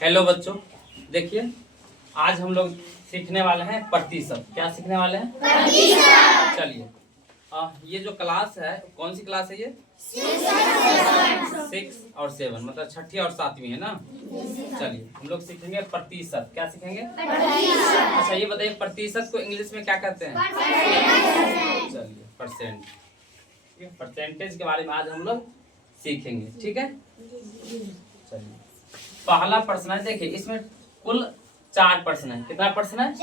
Hello बच्चों, देखिए आज हम लोग सीखने वाले हैं प्रतिशत। क्या सीखने वाले हैं? प्रतिशत। चलिए, ये जो क्लास है कौन सी क्लास है ये? 6 और 7 मतलब छठी और 7वीं है ना। चलिए हम लोग सीखेंगे प्रतिशत। क्या सीखेंगे? प्रतिशत। अच्छा ये बताइए प्रतिशत को इंग्लिश में क्या कहते हैं? चलिए परसेंट, परसेंटेज के बारे में आज हम लोग सीखेंगे, ठीक है। चलिए पहला प्रश्न है, देखिए इसमें कुल 4 प्रश्न है। कितना प्रश्न है?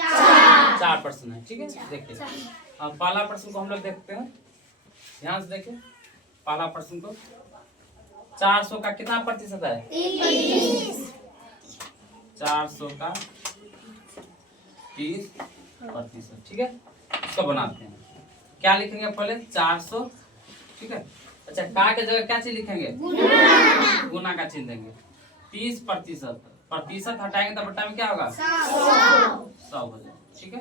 4 प्रश्न है, ठीक है। देखिए पहला प्रश्न को हम लोग देखते हैं, ध्यान से देखिए। पहला प्रश्न को 400 का कितना प्रतिशत है? 400 का 30%, ठीक है। इसको बनाते हैं, क्या लिखेंगे पहले? 400, ठीक है। अच्छा का के जगह क्या चीज लिखेंगे? गुना का चिन्ह देंगे। 30% प्रतिशत हटाएंगे तो बट्टा में क्या होगा? 100 हो जाएगा, ठीक है।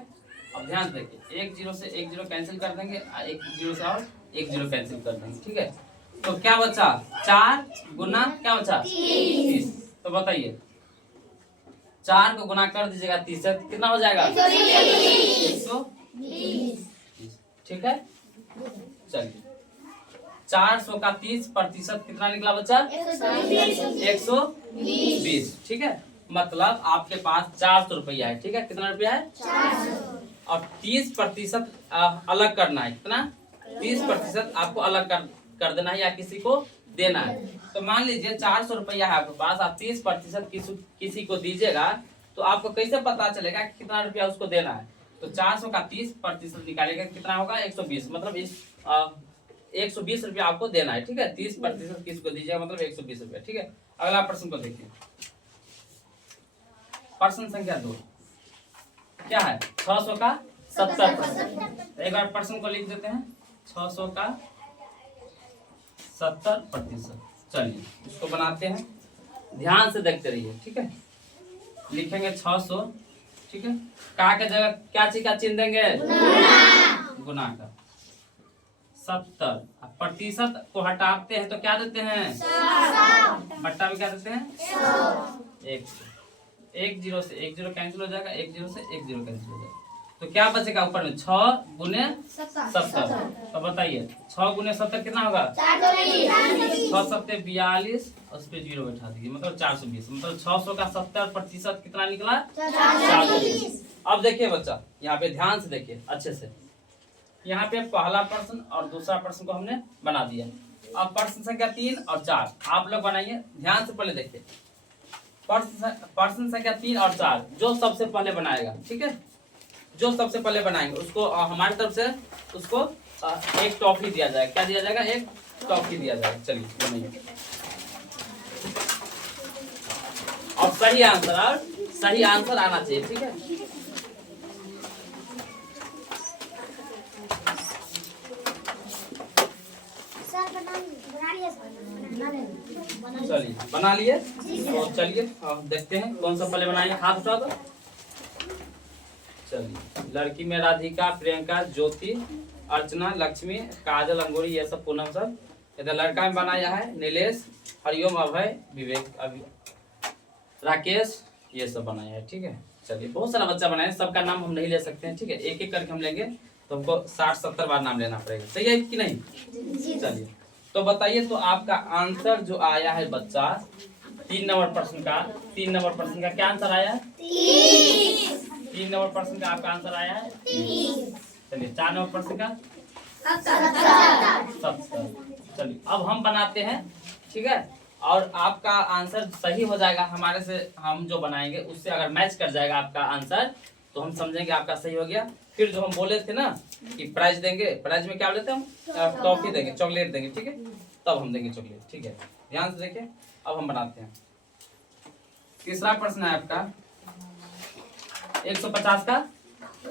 अब ध्यान देखिए, एक जीरो से एक जीरो कैंसिल कर देंगे, एक जीरो से और एक जीरो कैंसिल कर देंगे, ठीक है। तो क्या बचा? 4 गुना क्या बचा? 30। तो बताइए 4 को गुना कर दीजिएगा 30 से, कितना हो जाएगा? 120, ठीक है। चलिए 400 का 30% कितना निकला बच्चा? 120, ठीक है। मतलब आपके पास 400 रुपया है, ठीक है। कितना रुपया है? 400। और 30% अलग करना है। कितना? 30% आपको अलग कर देना है या किसी को देना है। तो मान लीजिए 400 रुपया है आपके पास, आप 30% किसी को दीजिएगा तो आपको कैसे पता चलेगा कि कितना रुपया उसको देना है? तो 400 का 30% निकालेगा, कितना होगा? 120। मतलब इस 120 रुपया आपको देना है, ठीक है। 30% किसको दीजिएगा मतलब 120 रुपया, ठीक है। अगला प्रश्न को देखिए, प्रश्न संख्या 2 क्या है? 600 का 70%। एक बार प्रश्न को लिख देते हैं, 600 का 70%। चलिए इसको बनाते हैं, ध्यान से देखते रहिए, ठीक है। लिखेंगे 600, ठीक है। का के जगह क्या चीज का चिन्ह देंगे? गुना का। 70 प्रतिशत को हटाते हैं तो क्या देते हैं? बट्टा में क्या देते हैं? 100। एक जीरो से एक जीरो कैंसिल हो जाएगा, एक जीरो से एक जीरो कैंसिल हो जाएगा। तो क्या बचेगा ऊपर में? 6 गुने 70। तो बताइए 6 गुने 70 कितना होगा? 6 सत्ते 42, उस पे जीरो बैठा दीजिए, मतलब 420। मतलब 600 का 70% कितना निकला? 420। अब देखिए बच्चा, यहाँ पे ध्यान से देखिए अच्छे से। यहाँ पे पहला प्रश्न और दूसरा प्रश्न को हमने बना दिया। अब प्रश्न संख्या 3 और 4 आप लोग बनाइए, ध्यान से पहले देखिए। प्रश्न संख्या 3 और 4 जो सबसे पहले बनाएगा, ठीक है, जो सबसे पहले बनाएंगे उसको हमारी तरफ से उसको एक टॉफी दिया जाएगा। क्या दिया जाएगा? एक टॉफी दिया जाएगा। चलिए बनाइए। और सही आंसर आना चाहिए, ठीक है। चलिए बना लिए, तो चलिए देखते हैं कौन सा पहले बनाएंगे। हाथ उठा दो। चलिए लड़की में राधिका, प्रियंका, ज्योति, अर्चना, लक्ष्मी, काजल, अंगूरी, ये सब पूनम सब। इधर लड़का में बनाया है नीलेश, हरिओम, अभय, विवेक, राकेश, ये सब बनाया है, ठीक है। चलिए बहुत सारा बच्चा बनाया है, सबका नाम हम नहीं ले सकते हैं, ठीक है। एक एक करके हम लेंगे तो हमको 60-70 बार नाम लेना पड़ेगा, सही है कि नहीं? चलिए तो बताइए, तो आपका आंसर जो आया है बच्चा 3 नंबर प्रश्न का, 3 नंबर प्रश्न का क्या आंसर आया है? 3 नंबर प्रश्न का आपका आंसर आया है 30। चलिए 4 नंबर प्रश्न का 70। चलिए अब हम बनाते हैं, ठीक है। और आपका आंसर सही हो जाएगा हमारे से, हम जो बनाएंगे उससे अगर मैच कर जाएगा आपका आंसर तो हम समझेंगे आपका सही हो गया। फिर जो हम बोले थे ना कि प्राइज देंगे, प्राइज में क्या बोले थे हम? टॉफी देंगे, चॉकलेट देंगे, ठीक है। तब हम देंगे चॉकलेट, ठीक है। ध्यान से देखिए, अब हम बनाते हैं। तीसरा प्रश्न है आपका 150 का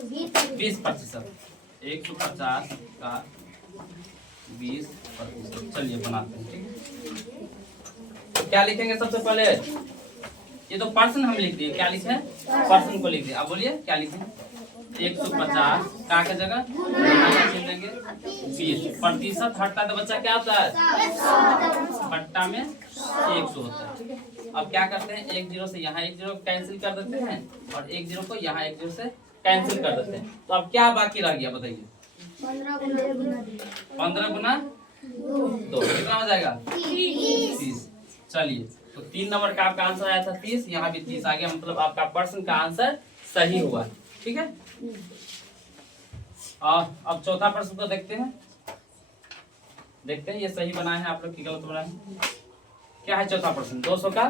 20%। 150 का 20%। चलिए बनाते हैं, ठीक है। तो क्या लिखेंगे सबसे पहले? ये तो पर्सन हम लिख दिए, क्या लिखे? पर्सन को लिख दिए। अब बोलिए क्या लिखें? 150 का के जगह लेंगे 20%। हटता है तो बच्चा क्या होता है? बट्टा में 100 होता है, ठीक है। अब क्या करते हैं, एक जीरो से यहाँ एक जीरो कैंसिल कर देते हैं और एक जीरो को यहाँ एक जीरो से कैंसिल कर देते हैं। तो अब क्या बाकी रह गया बताइए? 15 गुना 2 कितना हो जाएगा? 30। चलिए, तो 3 नंबर का आपका आंसर आया था 30, यहाँ भी 30 आ गया, मतलब आपका प्रश्न का आंसर सही हुआ। ठीक है, और अब चौथा प्रश्न को देखते हैं ये सही बनाए हैं आप लोग की गलत बनाए हैं। क्या है चौथा प्रश्न? 200 का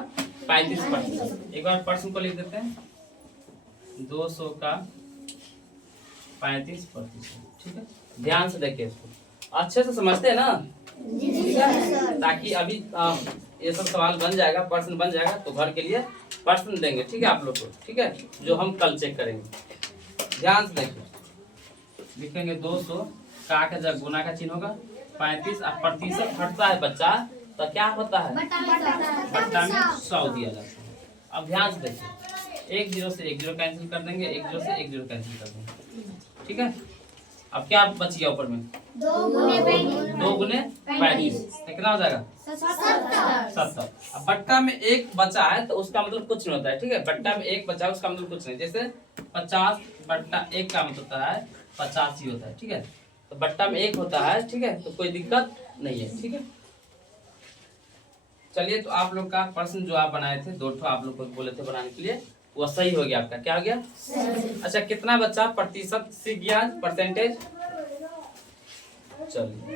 35%। एक बार प्रश्न को लिख देते हैं, 200 का 35%। ठीक है, ध्यान से देखिए, इसको अच्छे से समझते हैं ना, ताकि अभी ये सब सवाल बन जाएगा, प्रश्न बन जाएगा, तो घर के लिए प्रश्न देंगे। ठीक है आप लोग को, ठीक है, जो हम कल चेक करेंगे। ध्यान से देखिए, लिखेंगे 200 का जब गुना का चिन्ह होगा 35 और प्रतिशत हटता है बच्चा, तो क्या होता है? बट्टा में 100 दिया जाता है। अब ध्यान से देखिए, एक जीरो से एक जीरो कैंसिल कर देंगे, एक जीरो से एक जीरो कैंसिल कर देंगे। ठीक है, अब क्या बच गया ऊपर में? 2 गुने 35 कितना हो जाएगा? 70। अब बट्टा में एक बचा है तो उसका मतलब कुछ नहीं होता है। ठीक है, बट्टा में एक बचा है उसका मतलब कुछ नहीं, जैसे 50 बट्टा 1 का मतलब होता है 50 ही होता है। ठीक है, तो बट्टा में 1 होता है। ठीक है, तो कोई दिक्कत नहीं है। ठीक है, चलिए, तो आप लोग का प्रश्न जो आप बनाए थे 2 ठो आप लोग को बोले थे बनाने के लिए, वो सही हो गया। आपका क्या हो गया? अच्छा, कितना बच्चा प्रतिशत सीख गया? परसेंटेज। चलिए।